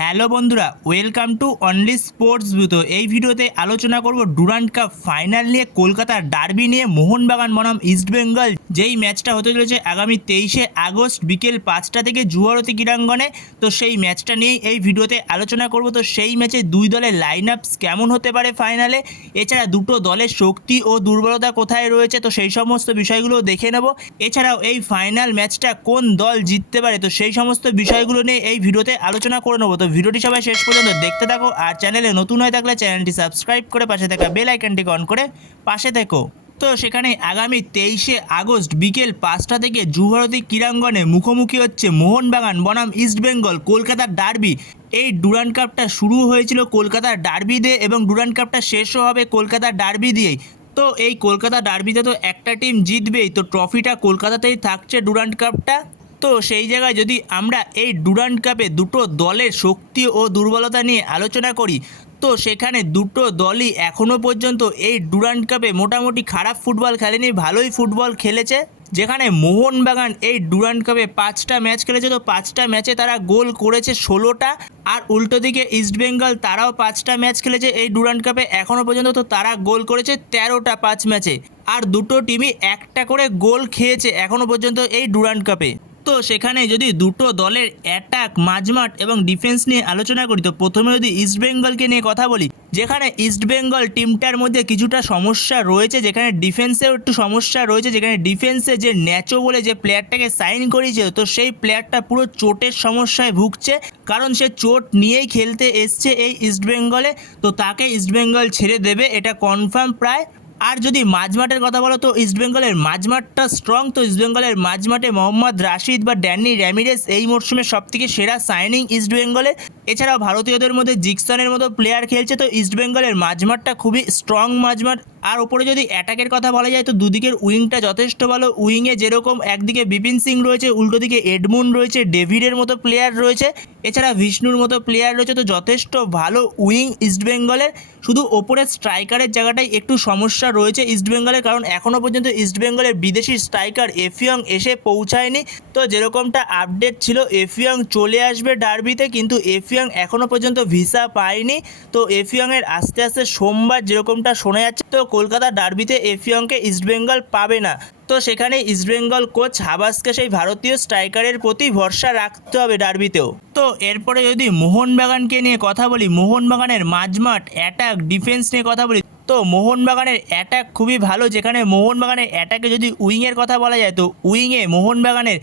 Hello বন্ধুরা, welcome to only sports view. তো এই ভিডিওতে আলোচনা করব ডুরান্ড কাপ ফাইনাল নিয়ে, কলকাতার ডার্বি নিয়ে, মোহনবাগান বনাম ইস্টবেঙ্গল যেই ম্যাচটা হতে চলেছে আগামী 23শে আগস্ট বিকেল 5টা থেকে জুয়ারতি ক্রীড়াঙ্গনে। তো সেই ম্যাচটা নিয়েই এই ভিডিওতে আলোচনা করব। তো সেই ম্যাচে দুই দলের লাইন আপস কেমন হতে পারে ফাইনালে, এছাড়া দুটো দলের শক্তি ও দুর্বলতা কোথায় রয়েছে, তো সেই সমস্ত বিষয়গুলো দেখে নেব। এছাড়াও এই ফাইনাল ম্যাচটা কোন দল জিততে পারে, তো সেই সমস্ত বিষয়গুলো নিয়ে এই ভিডিওতে আলোচনা করে নেব। তো ভিডিওটি সবাই শেষ পর্যন্ত দেখতে থাকো, আর চ্যানেলে নতুন হয়ে থাকলে চ্যানেলটি সাবস্ক্রাইব করে পাশে থাকা বেল আইকনটি অন করে পাশে থেকো। তো সেখানে আগামী 23শে আগস্ট বিকেল 5টা থেকে যুবভারতী ক্রীড়াঙ্গনে মুখোমুখি হচ্ছে মোহনবাগান বনাম ইস্টবেঙ্গল, কলকাতার ডার্বি। এই ডুরান্ড কাপটা শুরু হয়েছিল কলকাতার ডার্বি দিয়ে এবং ডুরান্ড কাপটা শেষও হবে কলকাতার ডার্বি দিয়েই। তো এই কলকাতা ডার্বিতে তো একটা টিম জিতবেই, তো ট্রফিটা কলকাতাতেই থাকছে ডুরান্ড কাপটা। তো সেই জায়গায় যদি আমরা এই ডুরান্ড কাপে দুটো দলের শক্তি ও দুর্বলতা নিয়ে আলোচনা করি, তো সেখানে দুটো দলই এখনও পর্যন্ত এই ডুরান্ড কাপে মোটামুটি খারাপ ফুটবল খেলেনি, ভালোই ফুটবল খেলেছে। যেখানে মোহনবাগান এই ডুরান্ড কাপে 5টা ম্যাচ খেলেছে, তো 5টা ম্যাচে তারা গোল করেছে 16টা। আর উল্টো দিকে ইস্টবেঙ্গল তারাও 5টা ম্যাচ খেলেছে এই ডুরান্ড কাপে এখনও পর্যন্ত, তো তারা গোল করেছে 13টা 5 ম্যাচে। আর দুটো টিমই একটা করে গোল খেয়েছে এখনও পর্যন্ত এই ডুরান্ড কাপে। তো সেখানে যদি দুটো দলের অ্যাটাক, মাঝমাঠ এবং ডিফেন্স নিয়ে আলোচনা করি, তো প্রথমে যদি ইস্টবেঙ্গলকে নিয়ে কথা বলি, যেখানে ইস্টবেঙ্গল টিমটার মধ্যে কিছুটা সমস্যা রয়েছে, যেখানে ডিফেন্সেও একটু সমস্যা রয়েছে। যেখানে ডিফেন্সে যে ন্যাচো বলে যে প্লেয়ারটাকে সাইন করিয়েছে, তো সেই প্লেয়ারটা পুরো চোটের সমস্যায় ভুগছে, কারণ সে চোট নিয়েই খেলতে এসছে এই ইস্টবেঙ্গলে। তো তাকে ইস্টবেঙ্গল ছেড়ে দেবে, এটা কনফার্ম প্রায়। আর যদি মাঝমাঠের কথা বলো, তো ইস্টবেঙ্গলের মাঝমাঠটা স্ট্রং। তো ইস্টবেঙ্গলের মাঝমাঠে মোহাম্মদ রাশিদ বা ড্যানি র্যামিরেস এই মরশুমের সবথেকে সেরা সাইনিং ইস্টবেঙ্গলের। এছাড়াও ভারতীয়দের মধ্যে জিকসনের মতো প্লেয়ার খেলছে। তো ইস্টবেঙ্গলের মাঝমাঠটা খুবই স্ট্রং মাঝমাঠ। আর ওপরে যদি অ্যাটাকের কথা বলা যায়, তো দুদিকের উইংটা যথেষ্ট ভালো। উইংয়ে যেরকম একদিকে বিপিন সিং রয়েছে, উল্টো দিকে এডমুন রয়েছে, ডেভিডের মতো প্লেয়ার রয়েছে, এছাড়া বিষ্ণুর মতো প্লেয়ার রয়েছে। তো যথেষ্ট ভালো উইং ইস্টবেঙ্গলের। শুধু ওপরের স্ট্রাইকারের জায়গাটাই একটু সমস্যা রয়েছে ইস্টবেঙ্গলের, কারণ এখনও পর্যন্ত ইস্টবেঙ্গলের বিদেশি স্ট্রাইকার এফিয়ং এসে পৌঁছায়নি। তো যেরকমটা আপডেট ছিল এফিয়ং চলে আসবে ডার্বিতে, কিন্তু এফিয়ং এখনও পর্যন্ত ভিসা পায়নি। তো এফিয়ংয়ের আস্তে আস্তে সোমবার যেরকমটা শোনা যাচ্ছে, তো কলকাতা ডার্বিতে এফিয়ংকে ইস্টবেঙ্গল পাবে না। তো সেখানে ইস্টবেঙ্গল কোচ হাবাসকে সেই ভারতীয় স্ট্রাইকারের প্রতি ভরসা রাখতে হবে ডার্বিতেও। তো এরপরে যদি মোহনবাগানকে নিয়ে কথা বলি, মোহনবাগানের মাঝমাঠ, অ্যাটাক, ডিফেন্স নিয়ে কথা বলি, তো মোহনবাগানের অ্যাটাক খুবই ভালো। যেখানে মোহনবাগানের অ্যাটাকে যদি উইংয়ের কথা বলা যায়, তো উইংয়ে মোহনবাগানের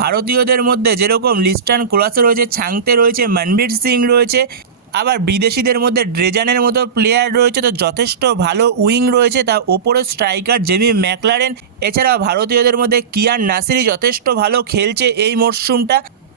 ভারতীয়দের মধ্যে যেরকম লিস্টান কোলাসো রয়েছে, ছাংতে রয়েছে, মনবীর সিং রয়েছে, আবার বিদেশিদের মধ্যে ড্রেজানের মতো প্লেয়ার রয়েছে। তো যথেষ্ট ভালো উইং রয়েছে। তার ওপরে স্ট্রাইকার জেমি ম্যাকলারেন, এছাড়াও ভারতীয়দের মধ্যে কিয়ান নাসিরি যথেষ্ট ভালো খেলছে এই মরশুমটা।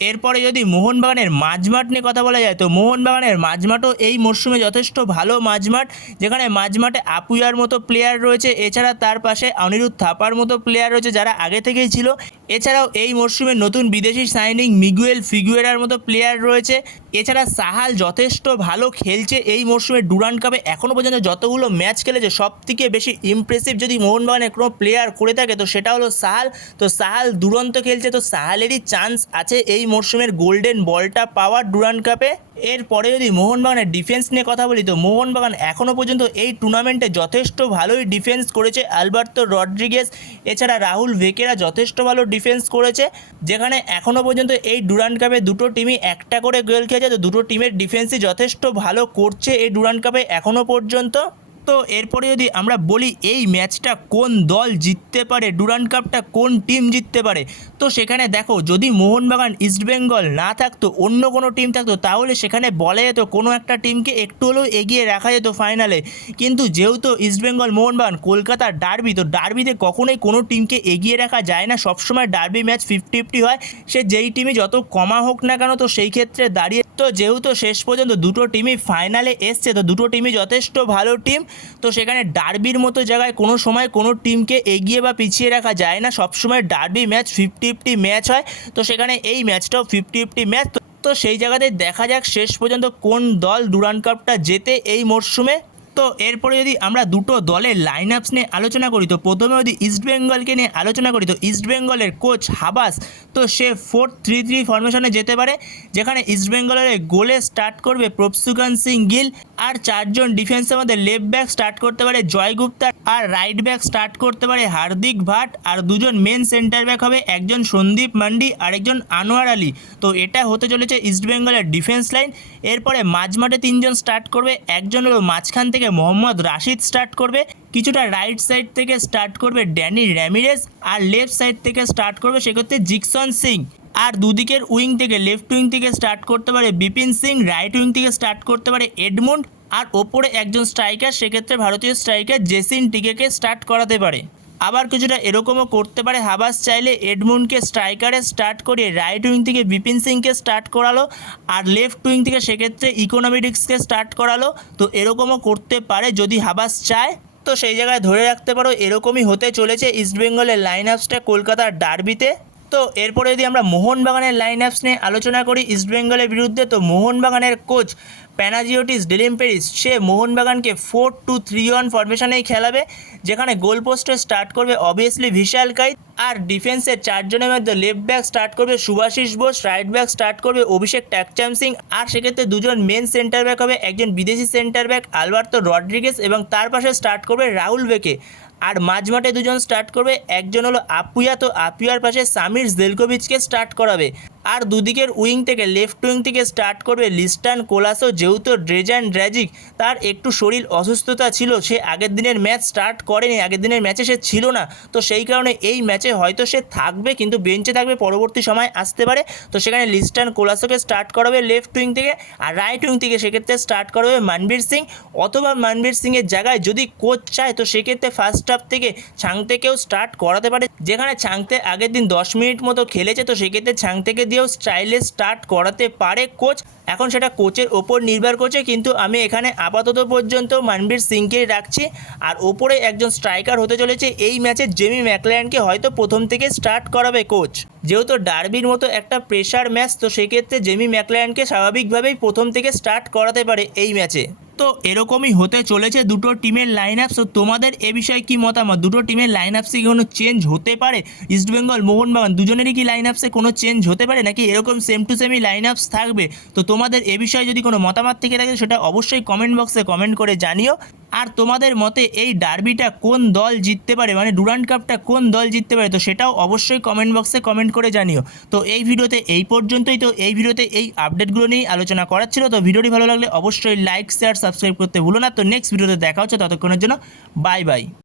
এরপরে যদি মোহনবাগানের মাঝমাঠ নিয়ে কথা বলা যায়, তো মোহনবাগানের মাঝমাঠও এই মরশুমে যথেষ্ট ভালো মাঝমাঠ। যেখানে মাঝমাঠে আপুয়ার মতো প্লেয়ার রয়েছে, এছাড়া তার পাশে অনিরুদ্ধ থাপার মতো প্লেয়ার রয়েছে যারা আগে থেকেই ছিল। এছাড়াও এই মরশুমে নতুন বিদেশি সাইনিং মিগুয়েল ফিগুয়েরার মতো প্লেয়ার রয়েছে। এছাড়া সাহাল যথেষ্ট ভালো খেলছে এই মরশুমে ডুরান্ড কাপে। এখনও পর্যন্ত যতগুলো ম্যাচ খেলেছে সবথেকে বেশি ইমপ্রেসিভ যদি মোহনবাগানের কোনো প্লেয়ার করে থাকে, তো সেটা হলো সাহাল। তো সাহাল দুরন্ত খেলছে, তো সাহালেরই চান্স আছে এই মরশুমের গোল্ডেন বলটা পাওয়ার ডুরান্ড কাপে। এরপরে যদি মোহনবাগানের ডিফেন্স নিয়ে কথা বলি, তো মোহনবাগান এখনও পর্যন্ত এই টুর্নামেন্টে যথেষ্ট ভালোই ডিফেন্স করেছে। আলবার্তো রড্রিগেজ, এছাড়া রাহুল ভেকেরা যথেষ্ট ভালো ডিফেন্স করেছে। যেখানে এখনও পর্যন্ত এই ডুরান্ড কাপে দুটো টিমই একটা করে গোল খেয়েছে, তো দুটো টিমের ডিফেন্সই যথেষ্ট ভালো করছে এই ডুরান্ড কাপে এখনও পর্যন্ত। তো এরপরে যদি আমরা বলি এই ম্যাচটা কোন দল জিততে পারে, ডুরান্ড কাপটা কোন টিম জিততে পারে, তো সেখানে দেখো যদি মোহনবাগান ইস্টবেঙ্গল না থাকতো, অন্য কোনো টিম থাকতো, তাহলে সেখানে বলা যেত কোনো একটা টিমকে একটু হলেও এগিয়ে রাখা যেত ফাইনালে। কিন্তু যেহেতু ইস্টবেঙ্গল মোহনবাগান কলকাতার ডার্বি, তো ডার্বিতে কখনোই কোনো টিমকে এগিয়ে রাখা যায় না। সবসময় ডার্বি ম্যাচ 50-50 হয়, সে যেই টিমই যত কমা হোক না কেন। তো সেই ক্ষেত্রে দাঁড়িয়ে তো যেহেতু শেষ পর্যন্ত দুটো টিমই ফাইনালে এসছে, তো দুটো টিমই যথেষ্ট ভালো টিম। তো সেখানে ডার্বির মতো জায়গায় কোনো সময় কোনো টিমকে এগিয়ে বা পিছিয়ে রাখা যায় না। সবসময় ডার্বি ম্যাচ 50-50 ম্যাচ হয়। তো সেখানে এই ম্যাচটাও 50-50 ম্যাচ। তো সেই জায়গাতে দেখা যাক শেষ পর্যন্ত কোন দল ডুরান্ড কাপটা জেতে এই মরশুমে। তো এরপরে যদি আমরা দুটো দলের লাইন আপস নিয়ে আলোচনা করি, তো প্রথমে যদি ইস্টবেঙ্গলকে নিয়ে আলোচনা করি, তো ইস্টবেঙ্গলের কোচ হাবাস, তো সে 4-3-3 ফরমেশনে যেতে পারে, যেখানে ইস্টবেঙ্গলের গোলে স্টার্ট করবে প্রভসুখান সিং গিল, আর চারজন ডিফেন্সের মধ্যে লেফট ব্যাক স্টার্ট করতে পারে জয় গুপ্তা, আর রাইট ব্যাক স্টার্ট করতে পারে হার্দিক ভাট, আর দুজন মেন সেন্টার ব্যাক হবে, একজন সন্দীপ মান্ডি আর একজন আনোয়ার আলী। তো এটা হতে চলেছে ইস্টবেঙ্গলের ডিফেন্স লাইন। এরপরে মাঝমাঠে তিনজন স্টার্ট করবে, একজন হলো মাঝখান থেকে মোহাম্মদ রাশিদ স্টার্ট করবে, কিছুটা রাইট সাইড থেকে স্টার্ট করবে ড্যানি র্যামিরেজ, আর লেফট সাইড থেকে স্টার্ট করবে সেক্ষেত্রে জিকসন সিং, আর দুদিকের উইং থেকে লেফট উইং থেকে স্টার্ট করতে পারে বিপিন সিং, রাইট উইং থেকে স্টার্ট করতে পারে এডমুন্ড, আর ওপরে একজন স্ট্রাইকার, সেক্ষেত্রে ভারতীয় স্ট্রাইকার জেসিন টিকেকে স্টার্ট করাতে পারে। আবার কিছুটা এরকমও করতে পারে, হাবাস চাইলে এডমুন্ডকে স্ট্রাইকারে স্টার্ট করিয়ে রাইট উইং থেকে বিপিন সিংকে স্টার্ট করালো, আর লেফট উইং থেকে সেক্ষেত্রে ইকোনমিক্সকে স্টার্ট করালো। তো এরকমও করতে পারে যদি হাবাস চায়। তো সেই জায়গায় ধরে রাখতে পারো এরকমই হতে চলেছে ইস্টবেঙ্গলের লাইন আপসটা কলকাতার ডার্বিতে। তো এরপরে যদি আমরা মোহনবাগানের লাইন আপস নিয়ে আলোচনা করি ইস্টবেঙ্গলের বিরুদ্ধে, তো মোহনবাগানের কোচ প্যানাজিওটিস ডেলিম্পেরিস সে মোহনবাগানকে 4-2-3-1 ফরমেশনেই খেলাবে, যেখানে গোল পোস্টে স্টার্ট করবে অবভিয়াসলি ভিশাল কাইত, আর ডিফেন্সের চারজনের মধ্যে লেফট ব্যাক স্টার্ট করবে Subhashis Bose, right back start করবে অভিষেক ট্যাকচাম সিং, আর সেক্ষেত্রে দুজন মেন সেন্টার ব্যাক হবে, একজন বিদেশি সেন্টার ব্যাক আলবার্তো রড্রিগেস, এবং তার পাশে স্টার্ট করবে রাহুল বেকে, আর মাঝমাঠে দুজন স্টার্ট করবে, একজন হলো আপুয়া, তো আপুয়ার পাশে সামির জেলকোভিচকে স্টার্ট করাবে, আর দুদিকের উইং থেকে লেফট উইং থেকে স্টার্ট করবে লিস্টান কোলাসো, যেহেতু ড্রেজান ড্র্যাজিক তার একটু শরীর অসুস্থতা ছিল, সে আগের দিনের ম্যাচ স্টার্ট করেনি, আগের দিনের ম্যাচে সে ছিল না, তো সেই কারণে এই ম্যাচে হয়তো সে থাকবে কিন্তু বেঞ্চে থাকবে, পরবর্তী সময় আসতে পারে। তো সেখানে লিস্টান কোলাসোকে স্টার্ট করাবে লেফট উইং থেকে, আর রাইট উইং থেকে সেক্ষেত্রে স্টার্ট করাবে মনবীর সিং, অথবা মনবীর সিংয়ের জায়গায় যদি কোচ চায় তো সেক্ষেত্রে ফার্স্ট হাফ থেকে ছাংতেকেও স্টার্ট করাতে পারে, যেখানে ছাংতে আগের দিন 10 মিনিট মতো খেলেছে, তো সেক্ষেত্রে ছাংতেকে দিয়েও স্টাইলে স্টার্ট করাতে পারে কোচ। এখন সেটা কোচের ওপর নির্ভর করছে, কিন্তু আমি এখানে আপাতত পর্যন্ত মনবীর সিংকেই রাখছি। আর ওপরে একজন স্ট্রাইকার হতে চলেছে এই ম্যাচে জেমি ম্যাকলায়নকে হয়তো প্রথম থেকে স্টার্ট করাবে কোচ, যেহেতু ডার্বির মতো একটা প্রেশার ম্যাচ, তো সেক্ষেত্রে জেমি ম্যাকলায়নকে স্বাভাবিকভাবেই প্রথম থেকে স্টার্ট করাতে পারে এই ম্যাচে। তো এরকমই হতে চলেছে দুটো টিমের লাইন আপস। তো তোমাদের এ বিষয়ে কি মতামত? দুটো টিমের লাইন আপসে কি কোনো চেঞ্জ হতে পারে? ইস্টবেঙ্গল মোহনবাগান দুজনেরই কি লাইন আপসে কোনো চেঞ্জ হতে পারে, নাকি এরকম সেম টু সেমই লাইন আপস থাকবে? তো তোমাদের এ বিষয়ে যদি কোনো মতামত থেকে থাকে সেটা অবশ্যই কমেন্ট বক্সে কমেন্ট করে জানিও। আর তোমাদের মতে এই ডার্বিটা কোন দল জিততে পারে, মানে ডুরান্ড কাপটা কোন দল জিততে পারে, তো সেটাও অবশ্যই কমেন্ট বক্সে কমেন্ট করে জানিও। তো এই ভিডিওতে এই পর্যন্তই। তো এই ভিডিওতে এই আপডেটগুলো নিয়েই আলোচনা করার ছিল। তো ভিডিওটি ভালো লাগলে অবশ্যই লাইক শেয়ার সাবস্ক্রাইব করতে ভুলো না। তো নেক্সট ভিডিওতে দেখা হচ্ছে, ততক্ষণের জন্য বাই বাই।